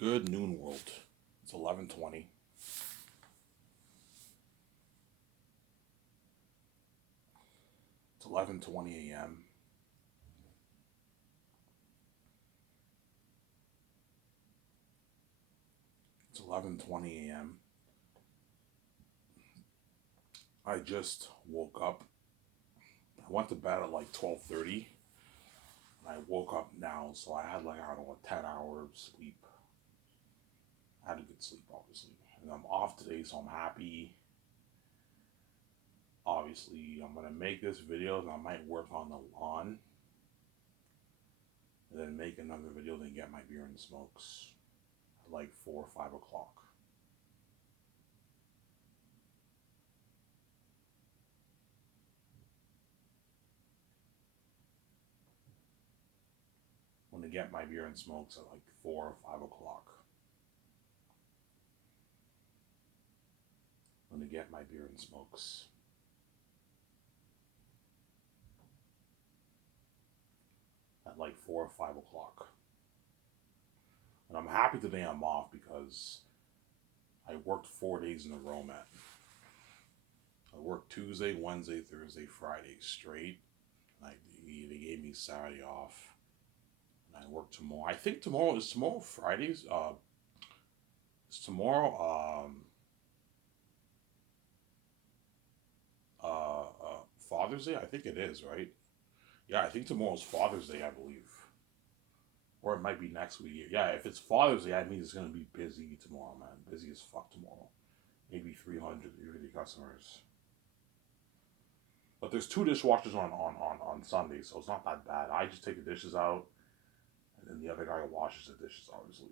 Good noon, world. It's 11:20. It's 11:20 a.m. It's 11:20 a.m. I just woke up. I went to bed at like 12:30. And I woke up now, so I had like I don't know 10 hours sleep. I had a good sleep, obviously, and I'm off today, so I'm happy. Obviously, I'm gonna make this video, and I might work on the lawn, and then make another video, then get my beer and smokes at like 4 or 5 o'clock. I'm gonna get my beer and smokes at like 4 or 5 o'clock. I'm gonna get my beer and smokes at like 4 or 5 o'clock. And I'm happy today I'm off because I worked 4 days in a row, man. I worked Tuesday, Wednesday, Thursday, Friday straight. And they gave me Saturday off. And I work tomorrow. I think tomorrow Fridays. Is tomorrow Father's Day? I think it is, right? Yeah, I think tomorrow's Father's Day, I believe. Or it might be next week. Yeah, if it's Father's Day, I mean it's gonna be busy tomorrow, man. Busy as fuck tomorrow. Maybe 300, 350 customers. But there's two dishwashers on Sunday, so it's not that bad. I just take the dishes out, and then the other guy washes the dishes, obviously.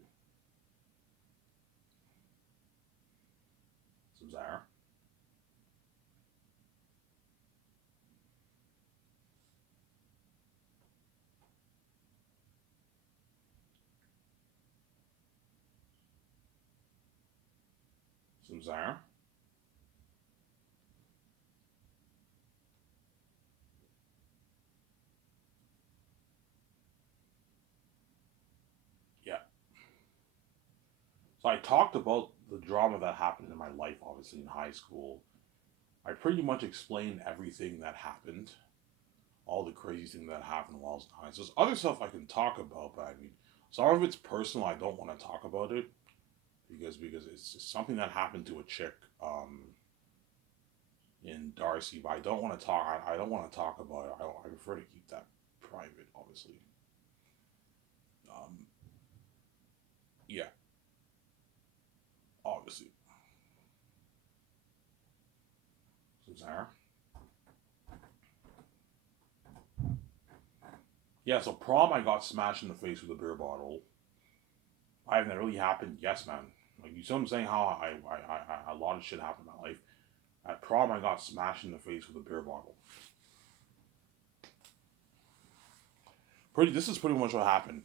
Some Zara. Some Zara. Yeah. So I talked about the drama that happened in my life, obviously, in high school. I pretty much explained everything that happened, all the crazy things that happened while I was in high school. There's other stuff I can talk about, but I mean, some of it's personal. I don't want to talk about it because it's just something that happened to a chick in Darcy, but I don't want to talk. I don't want to talk about it. I prefer to keep that private, obviously. Um, yeah, obviously. So Zara. Yeah, so prom I got smashed in the face with a beer bottle. I haven't really happened. Yes, man. Like you see what I'm saying? How a lot of shit happened in my life. At prom I got smashed in the face with a beer bottle. This is pretty much what happened.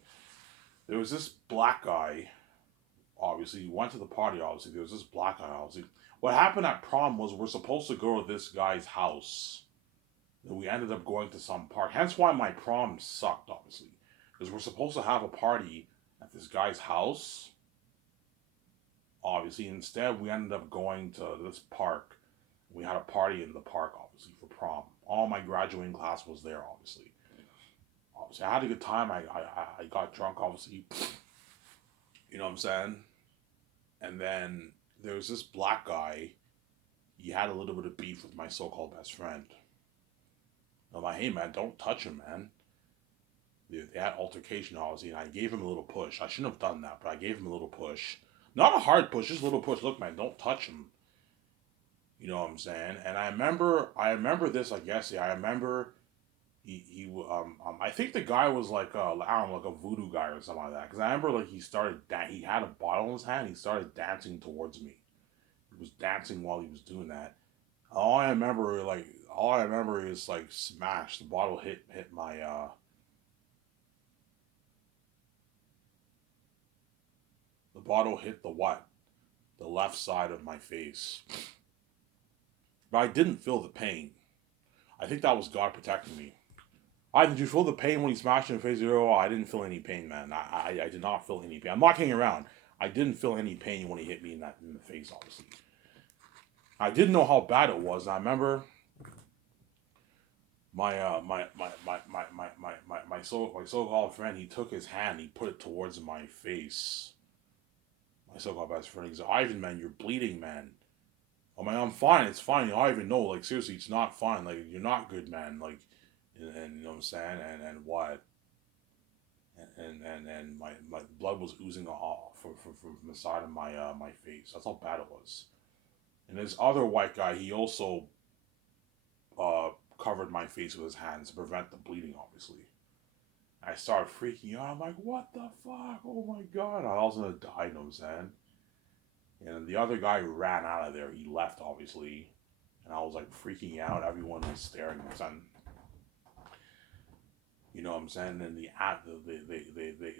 There was this black guy. Obviously, he went to the party. Obviously, there was this black guy. Obviously, what happened at prom was we're supposed to go to this guy's house. Then we ended up going to some park. Hence why my prom sucked, obviously, because we're supposed to have a party at this guy's house. Obviously, instead we ended up going to this park. We had a party in the park, obviously, for prom. All my graduating class was there, obviously. Obviously, I had a good time. I got drunk, obviously. You know what I'm saying? And then there was this black guy. He had a little bit of beef with my so-called best friend. I'm like, hey man, don't touch him, man. They had altercation, obviously, and I gave him a little push. I shouldn't have done that, but I gave him a little push. Not a hard push, just a little push. Look, man, don't touch him. You know what I'm saying? And I remember this like yesterday. I remember I think the guy was like I don't know, like a voodoo guy or something like that. Because I remember like he had a bottle in his hand. He started dancing towards me. He was dancing while he was doing that. All I remember is like smash. The bottle hit my the bottle hit the what? The left side of my face. But I didn't feel the pain. I think that was God protecting me. Did you feel the pain when he smashed in the face? Oh, I didn't feel any pain, man. I did not feel any pain. I'm not kidding around. I didn't feel any pain when he hit me in the face, obviously. I didn't know how bad it was. I remember my so-called friend, he took his hand, he put it towards my face. My so-called best friend, he said, Ivan, man, you're bleeding, man. I'm like, I'm fine, it's fine. I don't even know, like, seriously, it's not fine. Like, you're not good, man. Like, and you know what I'm saying? And what? And my blood was oozing off from the side of my face. That's how bad it was. And this other white guy, he also uh, covered my face with his hands to prevent the bleeding, obviously. I started freaking out. I'm like, what the fuck? Oh my god. I was gonna die, you know what I'm saying? And the other guy ran out of there. He left, obviously. And I was like freaking out. Everyone was staring at me. You know what I'm saying? And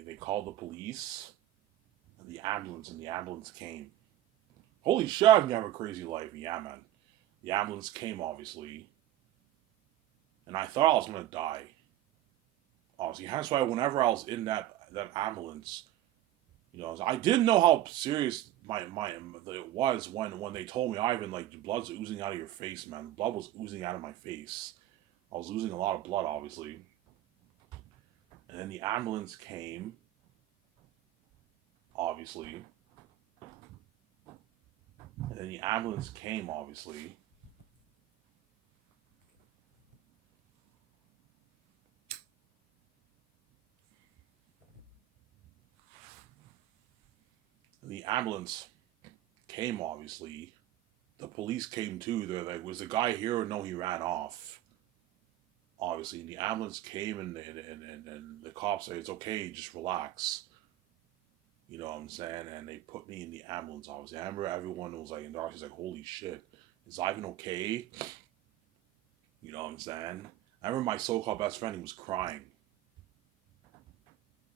they called the police and the ambulance came. Holy shit, you have a crazy life. Yeah, man. The ambulance came, obviously. And I thought I was gonna die. Obviously, hence why whenever I was in that ambulance, you know, I didn't know how serious my it was when they told me, Ivan, like, the blood's oozing out of your face, man. The blood was oozing out of my face. I was losing a lot of blood, obviously. And then the ambulance came, obviously. And then the ambulance came, obviously. And the ambulance came, obviously. The police came too. They're like, was the guy here or no? He ran off. Obviously, and the ambulance came and the cops said, it's okay, just relax. You know what I'm saying? And they put me in the ambulance, obviously. I remember everyone was like, and Darcy's like, holy shit, is Ivan okay? You know what I'm saying? I remember my so-called best friend, he was crying.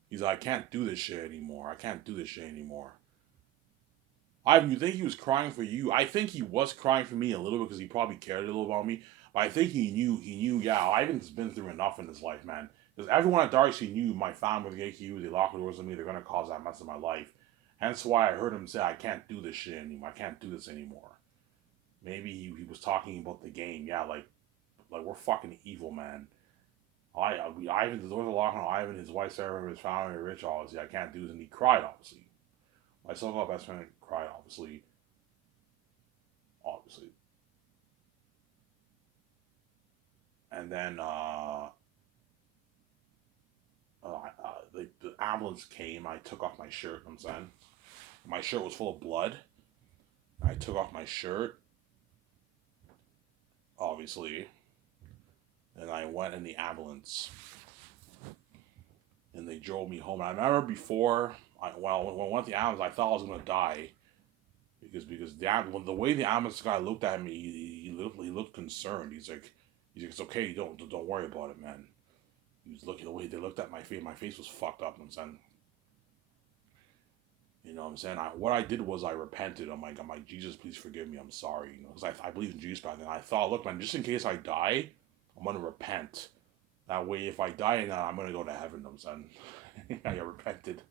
He's like, I can't do this shit anymore. I can't do this shit anymore. Ivan, you think he was crying for you? I think he was crying for me a little bit because he probably cared a little about me. But I think he knew, yeah, Ivan's been through enough in his life, man. Because everyone at Darcy knew my family with AQ, they lock the doors on me, they're going to cause that mess in my life. Hence why I heard him say, I can't do this shit anymore. I can't do this anymore. Maybe he was talking about the game. Yeah, like we're fucking evil, man. Ivan, the doors are locked on Ivan, his wife Sarah, his family, Rich, obviously. I can't do this. And he cried, obviously. My so-called best friend cried, obviously. Obviously. And then the ambulance came. I took off my shirt. I'm saying my shirt was full of blood. I took off my shirt, obviously, and I went in the ambulance, and they drove me home. And I remember before, when I went to the ambulance, I thought I was gonna die because the way the ambulance guy looked at me, he looked concerned. He's like, it's okay. Don't worry about it, man. He was looking the way they looked at my face. My face was fucked up. I'm saying, you know what I'm saying? What I did was I repented. I'm like, Jesus, please forgive me. I'm sorry. You know, because I believe in Jesus back then. I thought, look, man, just in case I die, I'm going to repent. That way, if I die in that, I'm going to go to heaven. I'm saying, I repented.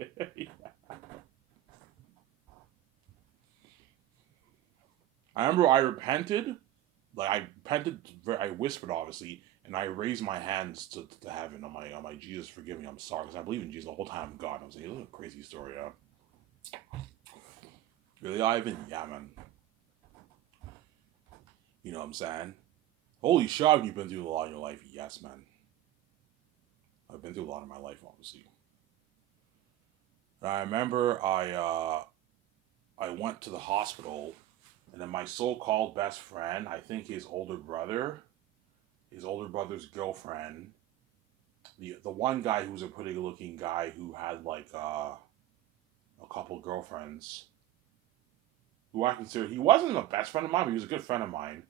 I remember I repented. Like, I repented, I whispered, obviously, and I raised my hands to heaven. I'm like, Jesus, forgive me. I'm sorry. Because I believe in Jesus the whole time. God. I'm saying, it's a crazy story, yeah. Really, Ivan? Yeah, man. You know what I'm saying? Holy shit, you've been through a lot in your life. Yes, man. I've been through a lot in my life, obviously. And I remember I went to the hospital, and then my so-called best friend, I think his older brother's girlfriend, the one guy who was a pretty good-looking guy who had like a couple girlfriends, who I consider, he wasn't a best friend of mine, but he was a good friend of mine.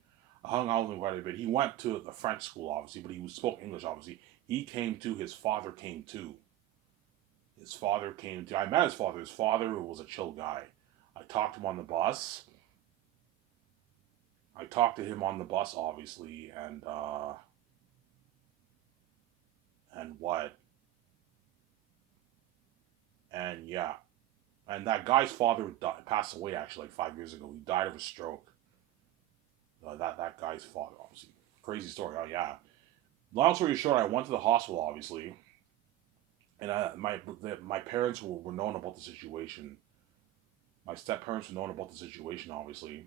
I hung out with him quite a bit. He went to the French school, obviously, but he spoke English, obviously. He came too. His father came too. His father came too. I met his father. His father was a chill guy. I talked to him on the bus. I talked to him on the bus, obviously, and what? And yeah. And that guy's father passed away actually like 5 years ago. He died of a stroke. That guy's father, obviously. Crazy story. Oh yeah. Long story short, I went to the hospital, obviously, and my parents were known about the situation. My step parents were known about the situation, obviously,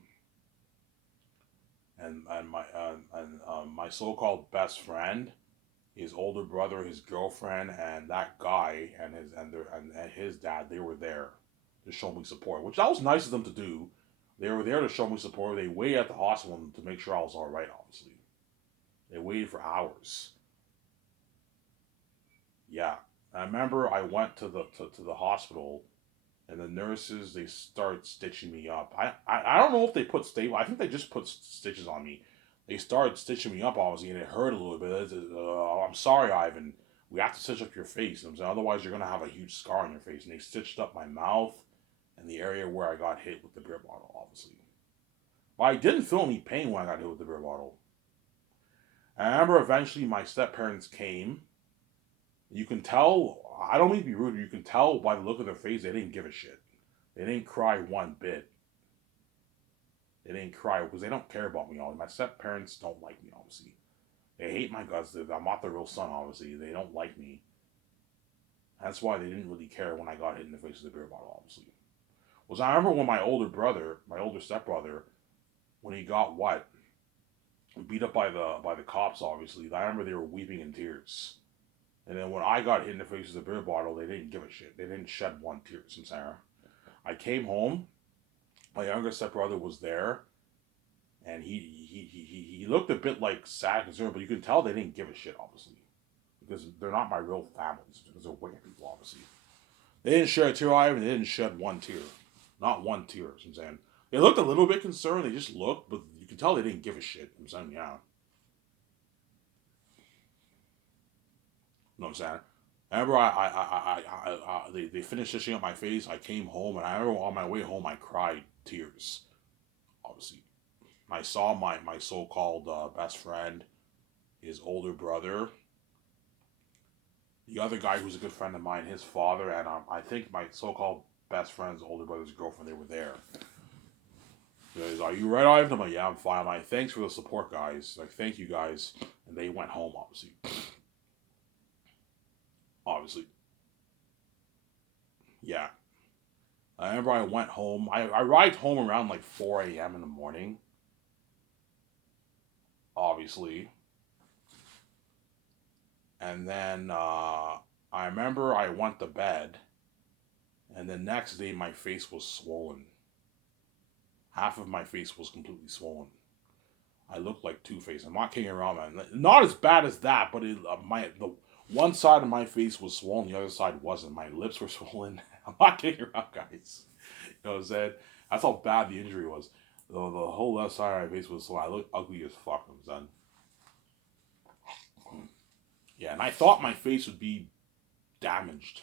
and my so called best friend, his older brother, his girlfriend, and that guy and his dad, they were there to show me support, which that was nice of them to do. They were there to show me support. They waited at the hospital to make sure I was all right. Obviously, they waited for hours. Yeah, I remember I went to the hospital, and the nurses they start stitching me up. I don't know if they put stable. I think they just put stitches on me. They started stitching me up, obviously, and it hurt a little bit. I'm sorry, Ivan. We have to stitch up your face. I'm saying, otherwise, you're gonna have a huge scar on your face. And they stitched up my mouth and the area where I got hit with the beer bottle, obviously. But I didn't feel any pain when I got hit with the beer bottle. And I remember eventually my step parents came. You can tell. I don't mean to be rude. You can tell by the look of their face they didn't give a shit. They didn't cry one bit. They didn't cry because they don't care about me. My step parents don't like me. Obviously, they hate my guts. I'm not their real son. Obviously, they don't like me. That's why they didn't really care when I got hit in the face with a beer bottle. Obviously, was I remember when my older brother, my older stepbrother, when he got what beat up by the cops. Obviously, I remember they were weeping in tears. And then when I got hit in the face with a beer bottle, they didn't give a shit. They didn't shed one tear. From Sarah, I came home. My younger stepbrother was there, and he looked a bit like sad, concerned, but you can tell they didn't give a shit, obviously, because they're not my real families. Because they're wicked people, obviously. They didn't shed a tear, and they didn't shed one tear, not one tear. I'm saying they looked a little bit concerned. They just looked, but you can tell they didn't give a shit. I'm saying, yeah, you know what I'm saying. I remember they finished stitching up my face. I came home, and I remember on my way home, I cried tears. Obviously, I saw my so called best friend, his older brother, the other guy who's a good friend of mine, his father, and I think my so called best friend's older brother's girlfriend. They were there. He goes, "Are you right, Ivan?" I'm like, "Yeah, I'm fine." I'm like, "Thanks for the support, guys. Like, thank you, guys." And they went home, obviously. Obviously, yeah. I remember I went home. I arrived home around like 4 a.m. in the morning, obviously. And then I remember I went to bed, and the next day my face was swollen. Half of my face was completely swollen. I looked like Two Face. I'm not kidding around, man. Not as bad as that, but the one side of my face was swollen, the other side wasn't. My lips were swollen. I'm not kidding around, guys. You know what I'm saying? That's how bad the injury was. The whole left side of my face was swollen. I looked ugly as fuck, I'm son. Yeah, and I thought my face would be damaged.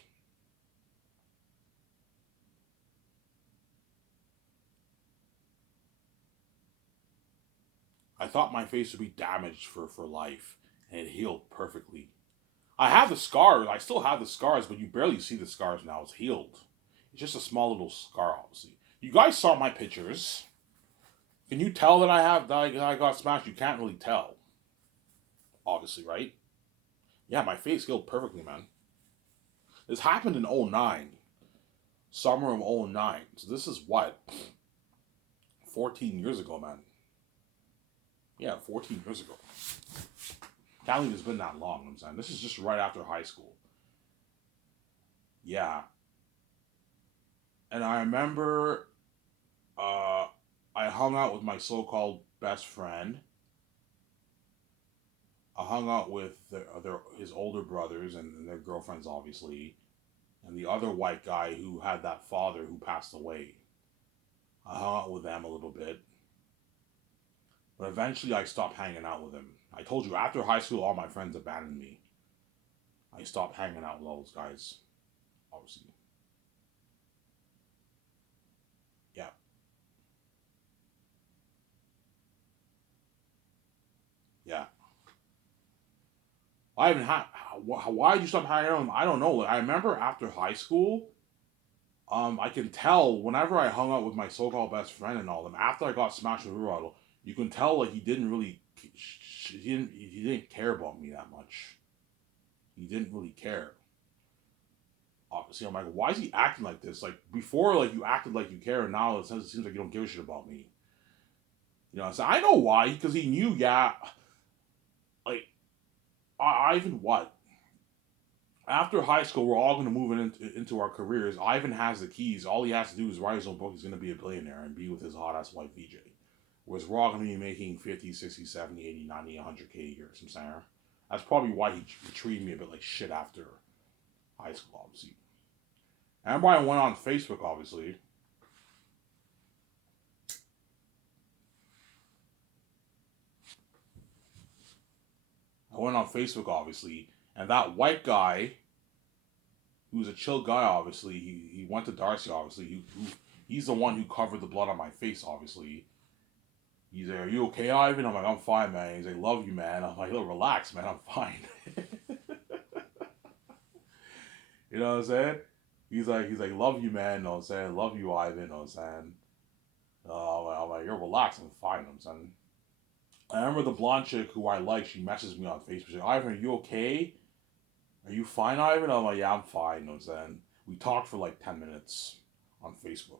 I thought my face would be damaged for life, and it healed perfectly. I have the scars. I still have the scars, but you barely see the scars now. It's healed. It's just a small little scar, obviously. You guys saw my pictures. Can you tell that I got smashed? You can't really tell, obviously, right? Yeah, my face healed perfectly, man. This happened in '09, summer of '09. So this is what 14 years ago, man. Yeah, 14 years ago. Can't believe it's been that long. I'm saying this is just right after high school. Yeah, and I remember I hung out with my so-called best friend. I hung out with his older brothers and their girlfriends, obviously, and the other white guy who had that father who passed away. I hung out with them a little bit, but eventually I stopped hanging out with them. I told you after high school, all my friends abandoned me. I stopped hanging out with all those guys, obviously. Yeah, yeah. I haven't had. Why did you stop hanging out with them? I don't know. Like, I remember after high school, I can tell whenever I hung out with my so-called best friend and all them after I got smashed with Rural, you can tell like he didn't really he didn't care about me that much. He didn't really care. Obviously, I'm like, why is he acting like this? Like before, like you acted like you care, and now it seems like you don't give a shit about me. So I know why, because he knew, yeah, like Ivan, what? After high school, we're all going to move into our careers. Ivan has the keys. All he has to do is write his own book. He's going to be a billionaire and be with his hot ass wife, VJ. Whereas we're all going to be making 50, 60, 70, 80, 90, 100K a year. I'm saying that's probably why he treated me a bit like shit after high school, obviously. And why I went on Facebook, obviously. I went on Facebook, obviously. And that white guy, who was a chill guy, obviously, he went to Darcy, obviously. He's the one who covered the blood on my face, obviously. He's like, "Are you okay, Ivan?" I'm like, "I'm fine, man." He's like, "Love you, man." I'm like, "Yo, relax, man. I'm fine." You know what I'm saying? He's like, "Love you, man." You know what I'm saying? "Love you, Ivan." You know what I'm saying? I'm like, "You're relaxed. I'm fine." You know what I'm saying? I remember the blonde chick who I like. She messaged me on Facebook. She's like, "Ivan, are you okay? Are you fine, Ivan?" I'm like, "Yeah, I'm fine." You know what I'm saying? We talked for like 10 minutes on Facebook.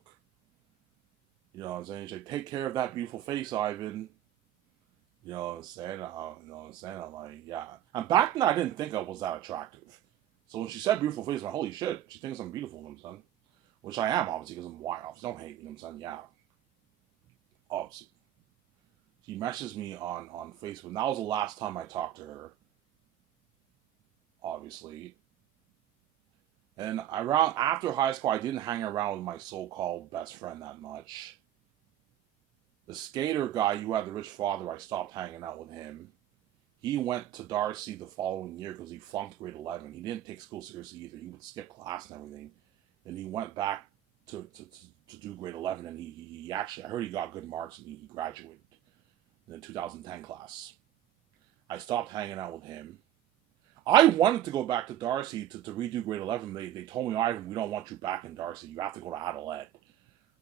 You know what I'm saying? She's like, "Take care of that beautiful face, Ivan." You know what I'm saying? You know what I'm saying? I'm like, yeah. And back then, I didn't think I was that attractive. So when she said beautiful face, I'm like, holy shit, she thinks I'm beautiful, you know what I'm saying? Which I am, obviously, because I'm white. Obviously, don't hate me, you know what I'm saying? Yeah, obviously. She messaged me on Facebook. And that was the last time I talked to her, obviously. And around after high school, I didn't hang around with my so-called best friend that much. The skater guy who had the rich father, I stopped hanging out with him. He went to Darcy the following year because he flunked grade 11. He didn't take school seriously either. He would skip class and everything. And he went back to do grade 11. And he actually, I heard he got good marks and he graduated in the 2010 class. I stopped hanging out with him. I wanted to go back to Darcy to redo grade 11. They told me, Ivan, we don't want you back in Darcy. You have to go to Adelaide.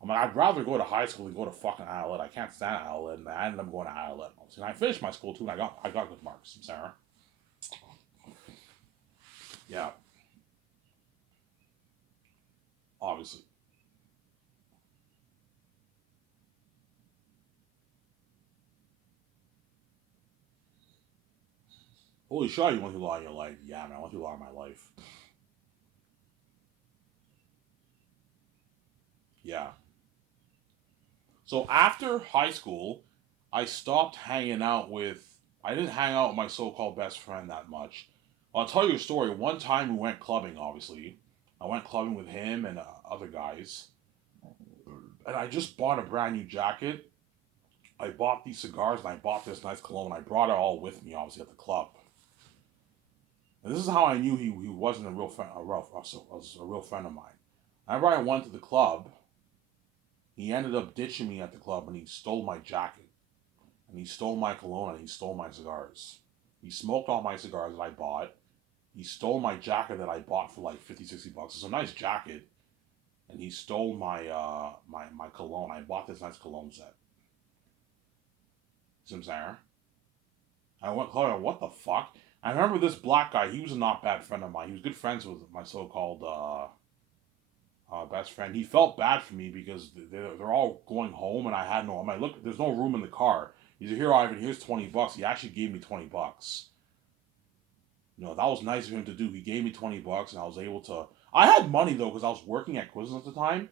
I'm like, I'd rather go to high school than go to fucking Adelaide. I can't stand Adelaide. And I ended up going to Adelaide. And I finished my school too, and I got good marks. Sarah. Yeah, obviously. Holy shit, you went through a lot of your life. Yeah, man, I went through a lot of my life. Yeah. So after high school, I stopped hanging out with. I didn't hang out with my so-called best friend that much. I'll tell you a story. One time we went clubbing. Obviously, I went clubbing with him and other guys, and I just bought a brand new jacket. I bought these cigars and I bought this nice cologne. I brought it all with me, obviously, at the club. And this is how I knew he wasn't a real friend, a real friend of mine. Whenever I went to the club, he ended up ditching me at the club and he stole my jacket. And he stole my cologne and he stole my cigars. He smoked all my cigars that I bought. He stole my jacket that I bought for like 50, 60 bucks. It's a nice jacket. And he stole my cologne. I bought this nice cologne set. See what I'm saying? I went, Chloe, what the fuck? I remember this black guy. He was a not bad friend of mine. He was good friends with my so-called best friend. He felt bad for me because they're all going home and I had no. I'm like, look, there's no room in the car. He's like, here, Ivan. Here's $20. He actually gave me $20. That was nice of him to do. He gave me $20 and I was able to. I had money though because I was working at Quiznos at the time.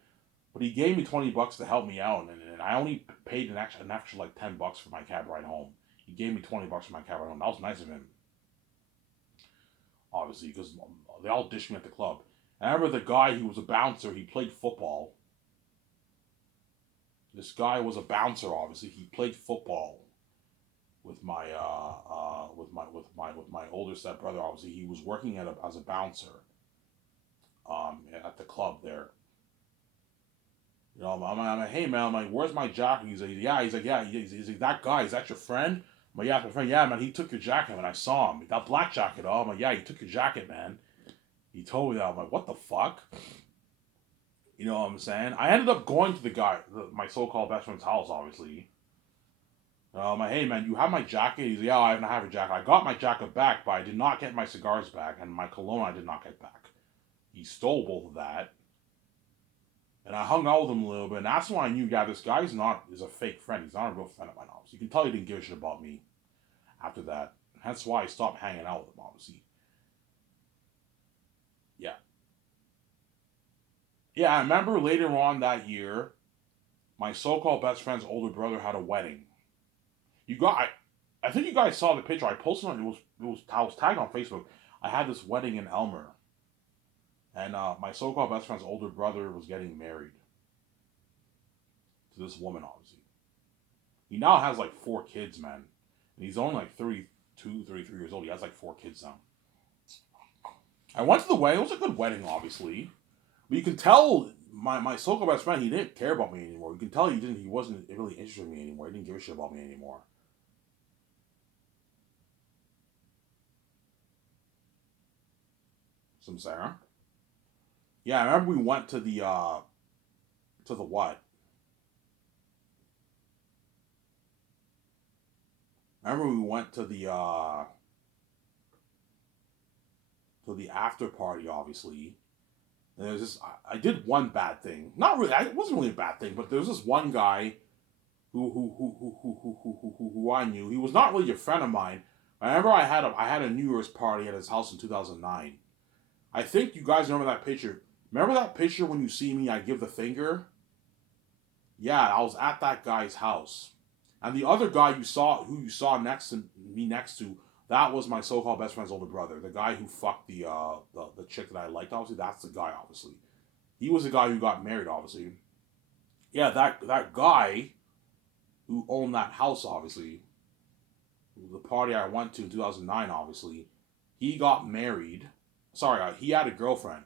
But he gave me $20 to help me out, and I only paid an extra like $10 for my cab ride home. He gave me $20 for my cab ride home. That was nice of him, obviously, because they all dished me at the club. And I remember the guy. He was a bouncer. He played football. This guy was a bouncer. Obviously, he played football with my older step brother. Obviously, he was working as a bouncer at the club there. I'm like, hey man, I'm like, where's my jacket? He's like, yeah. He's like, yeah. He's like, that guy, is that your friend? I'm like, yeah, it's my friend. Yeah, man, he took your jacket when I saw him. That black jacket. Oh, I'm like, yeah, he took your jacket, man. He told me that. I'm like, what the fuck? You know what I'm saying? I ended up going to my so-called best friend's house, obviously. I'm like, hey man, you have my jacket? He's like, yeah, I don't have a jacket. I got my jacket back, but I did not get my cigars back, and my cologne I did not get back. He stole both of that, and I hung out with him a little bit, and that's when I knew, yeah, this guy's not is a fake friend. He's not a real friend of mine, obviously. You can tell he didn't give a shit about me after that. That's why I stopped hanging out with him, obviously. Yeah. Yeah, I remember later on that year, my so-called best friend's older brother had a wedding. You got, I think you guys saw the picture. I posted on I was tagged on Facebook. I had this wedding in Elmer, and my so-called best friend's older brother was getting married to this woman. Obviously, he now has like 4 kids, man, and he's only like 32, 33 years old. He has like 4 kids now. I went to the wedding. It was a good wedding, obviously, but you can tell my so-called best friend, he didn't care about me anymore. You can tell he wasn't really interested in me anymore. He didn't give a shit about me anymore. Some Sarah. Yeah, I remember we went to the what? I remember we went to the after party, obviously. And there's this I did one bad thing. Not really. It wasn't really a bad thing, but there was this one guy who I knew. He was not really a friend of mine. I remember I had a New Year's party at his house in 2009. I think you guys remember that picture. Remember that picture when you see me, I give the finger? Yeah, I was at that guy's house. And the other guy who you saw next to, that was my so-called best friend's older brother. The guy who fucked the chick that I liked, obviously, that's the guy, obviously. He was the guy who got married, obviously. Yeah, that guy who owned that house, obviously, the party I went to in 2009, obviously, he got married. Sorry, he had a girlfriend.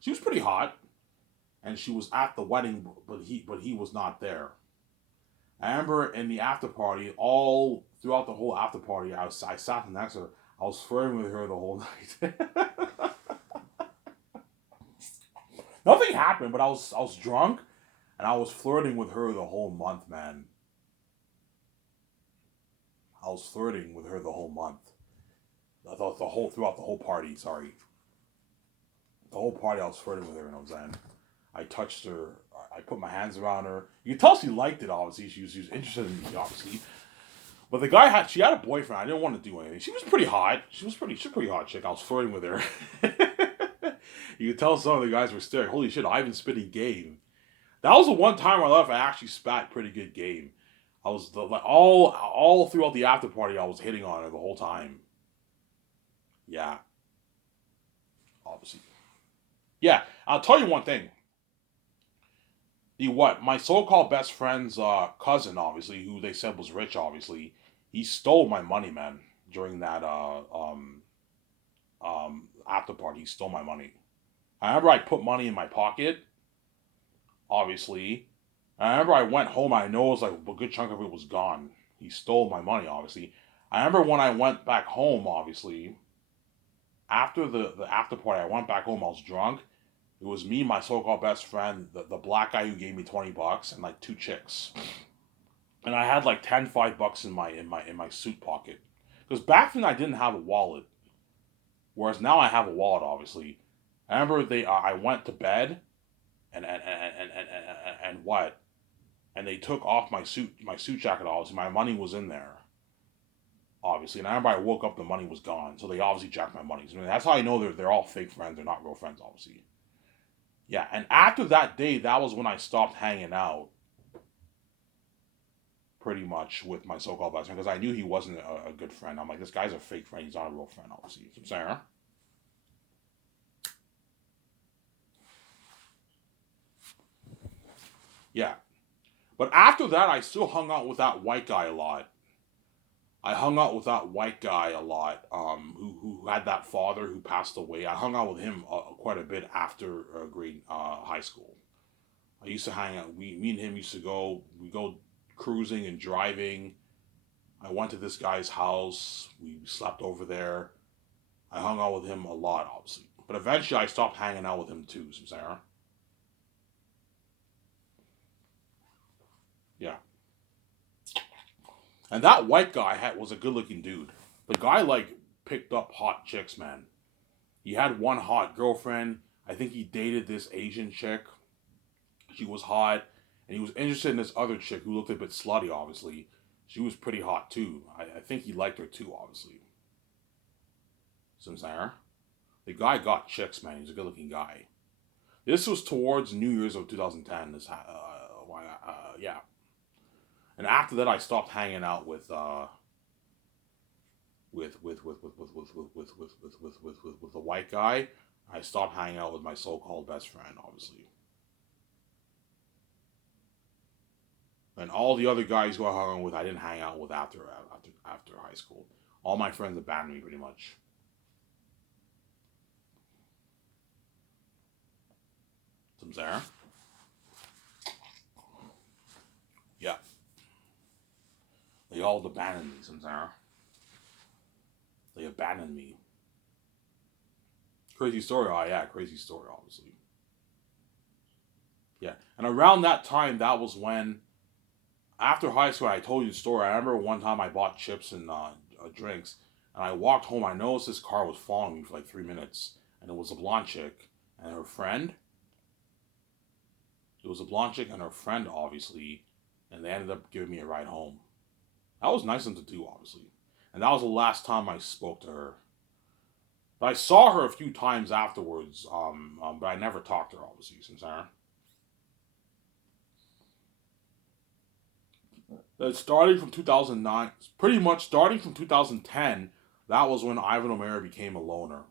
She was pretty hot, and she was at the wedding, but he was not there. I remember in the after party, all throughout the whole after party, I sat next to her. I was flirting with her the whole night. Nothing happened, but I was drunk, and I was flirting with her the whole month, man. I was flirting with her the whole month. The whole throughout the whole party. Sorry, the whole party I was flirting with her, and I was saying, I touched her. I put my hands around her. You can tell she liked it. Obviously, she was interested in me. Obviously, but she had a boyfriend. I didn't want to do anything. She was pretty hot. She's a pretty hot chick. I was flirting with her. You could tell some of the guys were staring. Holy shit, Ivan spitting game. That was the one time in my life I actually spat pretty good game. I was all throughout the after party. I was hitting on her the whole time. Yeah, obviously. Yeah, I'll tell you one thing. The what? My so-called best friend's cousin, obviously, who they said was rich, obviously, he stole my money, man. During that after party, he stole my money. I remember I put money in my pocket, obviously. I remember I went home. I know it was like a good chunk of it was gone. He stole my money, obviously. I remember when I went back home, obviously, after the after party, I went back home. I was drunk. It was me, my so-called best friend, the black guy who gave me $20, and like 2 chicks. And I had like 5 bucks in my suit pocket. Because back then I didn't have a wallet, whereas now I have a wallet. Obviously, I remember I went to bed and what? And they took off my suit jacket. Obviously, my money was in there. Obviously, and I remember I woke up, the money was gone. So they obviously jacked my money. So, I mean, that's how I know they're all fake friends. They're not real friends, obviously. Yeah, and after that day, that was when I stopped hanging out pretty much with my so-called best friend because I knew he wasn't a good friend. I'm like, this guy's a fake friend. He's not a real friend, obviously. So I'm saying, huh? Yeah. But after that, I still hung out with that white guy a lot. I hung out with that white guy a lot, who had that father who passed away. I hung out with him quite a bit after grade high school. I used to hang out. Me and him used to we go cruising and driving. I went to this guy's house. We slept over there. I hung out with him a lot, obviously. But eventually I stopped hanging out with him too, Sarah. And that white guy was a good looking dude. The guy like picked up hot chicks, man. He had one hot girlfriend. I think he dated this Asian chick. She was hot, and he was interested in this other chick who looked a bit slutty. Obviously, she was pretty hot too. I think he liked her too. Obviously, Sincere. The guy got chicks, man. He's a good looking guy. This was towards New Year's of 2010. Yeah. And after that, I stopped hanging out with the white guy. I stopped hanging out with my so-called best friend, obviously, and all the other guys who I hung out with, I didn't hang out with after high school. All my friends abandoned me pretty much. Some there. Yeah, they all abandoned me. Some there. They abandoned me. Crazy story. Oh yeah, crazy story. Obviously. Yeah, and around that time, that was when after high school, I told you the story. I remember one time I bought chips and drinks, and I walked home. I noticed this car was following me for like 3 minutes, and it was a blonde chick and her friend. It was a blonde chick and her friend, obviously, and they ended up giving me a ride home. That was nice of them to do, obviously, and that was the last time I spoke to her. But I saw her a few times afterwards, but I never talked to her, obviously, since then. Starting from 2009, pretty much starting from 2010, that was when Ivan O'Mara became a loner.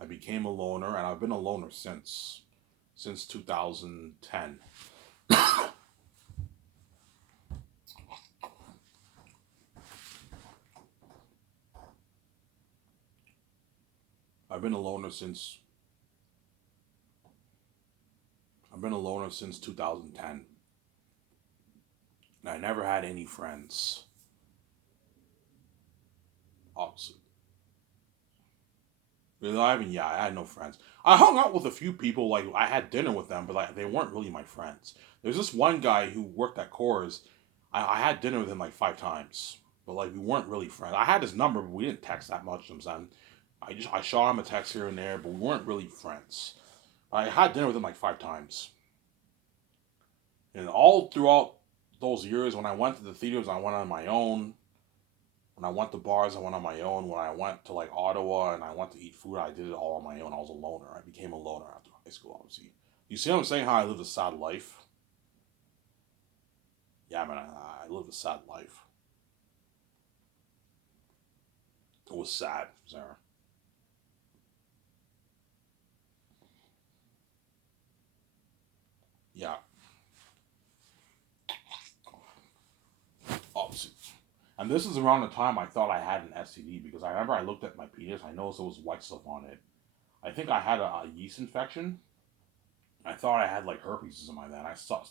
I became a loner, and I've been a loner since 2010. I've been a loner since I've been a loner since 2010. And I never had any friends. Obviously. Really, yeah, I had no friends. I hung out with a few people, like I had dinner with them, but like they weren't really my friends. There's this one guy who worked at Coors. I had dinner with him like 5 times, but like we weren't really friends. I had his number, but we didn't text that much sometimes. I shot him a text here and there, but we weren't really friends. I had dinner with him like 5 times, and all throughout those years, when I went to the theaters, I went on my own. When I went to bars, I went on my own. When I went to like Ottawa and I went to eat food, I did it all on my own. I was a loner. I became a loner after high school, obviously. You see what I'm saying? How I lived a sad life? Yeah, man, I lived a sad life. It was sad, Sarah. Yeah, obviously. And this is around the time I thought I had an STD because I remember I looked at my penis. I noticed there was white stuff on it. I think I had a yeast infection. I thought I had like herpes or something like that. And I saw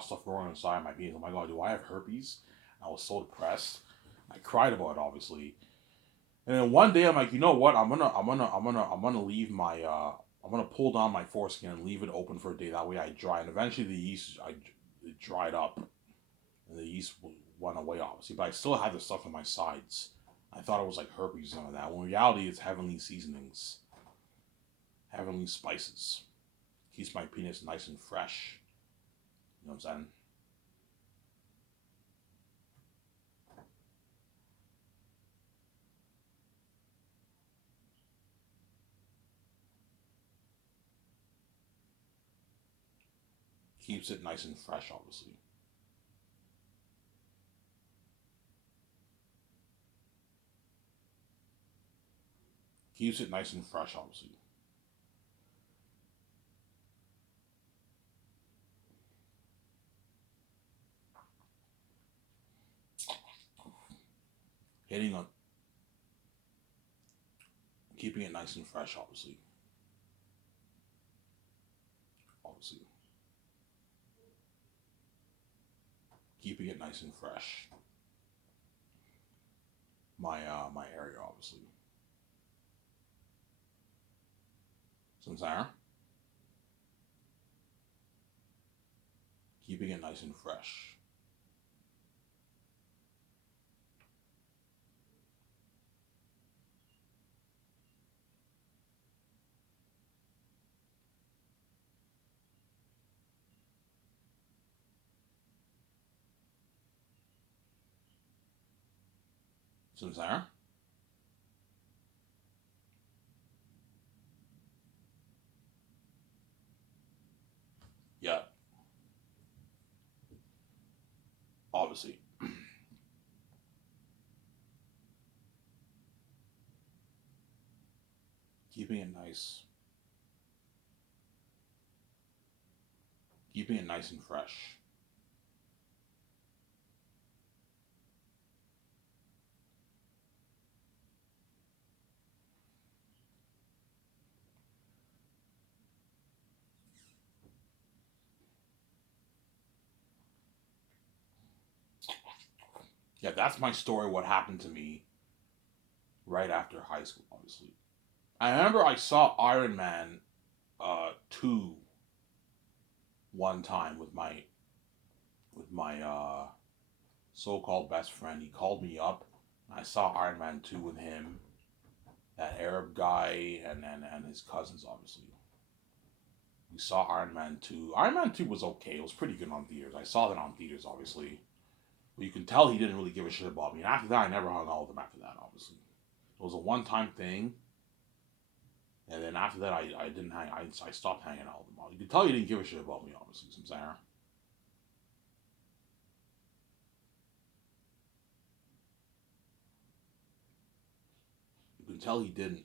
stuff growing inside my penis. Oh my god, do I have herpes? I was so depressed. I cried about it, obviously. And then one day I'm like, you know what? I'm gonna leave my I'm gonna pull down my foreskin and leave it open for a day. That way I dry. And eventually it dried up, and the yeast went away, obviously. But I still had the stuff on my sides. I thought it was like herpes or something like that. When in reality, it's heavenly seasonings, heavenly spices. Keeps my penis nice and fresh. You know what I'm saying? Keeps it nice and fresh, obviously. Keeps it nice and fresh, obviously. Hitting on keeping it nice and fresh, obviously. Obviously. Keeping it nice and fresh. My area, obviously. Sincere. Keeping it nice and fresh. Sincere? Yeah, obviously. Keeping it nice. Keeping it nice and fresh. Yeah, that's my story. What happened to me right after high school, obviously. I remember I saw Iron Man 2 one time with my so-called best friend. He called me up. I saw Iron Man 2 with him, that Arab guy, and his cousins, obviously. We saw Iron Man 2. Iron Man 2 was okay. It was pretty good on theaters. I saw that on theaters, obviously. But you can tell he didn't really give a shit about me. And after that, I never hung out with him after that, obviously. It was a one-time thing. And then after that, I didn't hang. I stopped hanging out with him. You could tell he didn't give a shit about me, obviously. Some Sarah. You can tell he didn't.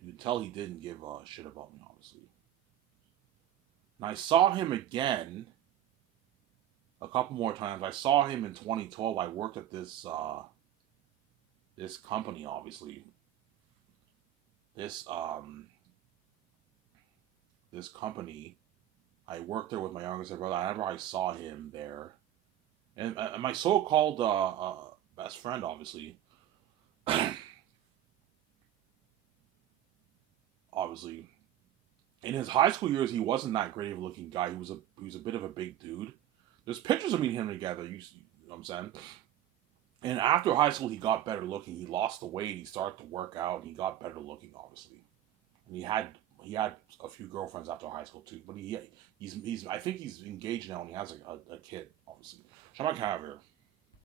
You can tell he didn't give a shit about me, obviously. And I saw him again a couple more times. I saw him in 2012. I worked at this company, obviously. This this company. I worked there with my younger brother. I remember I saw him there, and my so-called best friend, obviously, obviously, in his high school years, he wasn't that great of a looking guy. He was a bit of a big dude. There's pictures of me and him together. You know what I'm saying? And after high school, he got better looking. He lost the weight. He started to work out. And he got better looking, obviously. And he had a few girlfriends after high school too. But he's I think he's engaged now and he has a kid, obviously. Shama Cavier.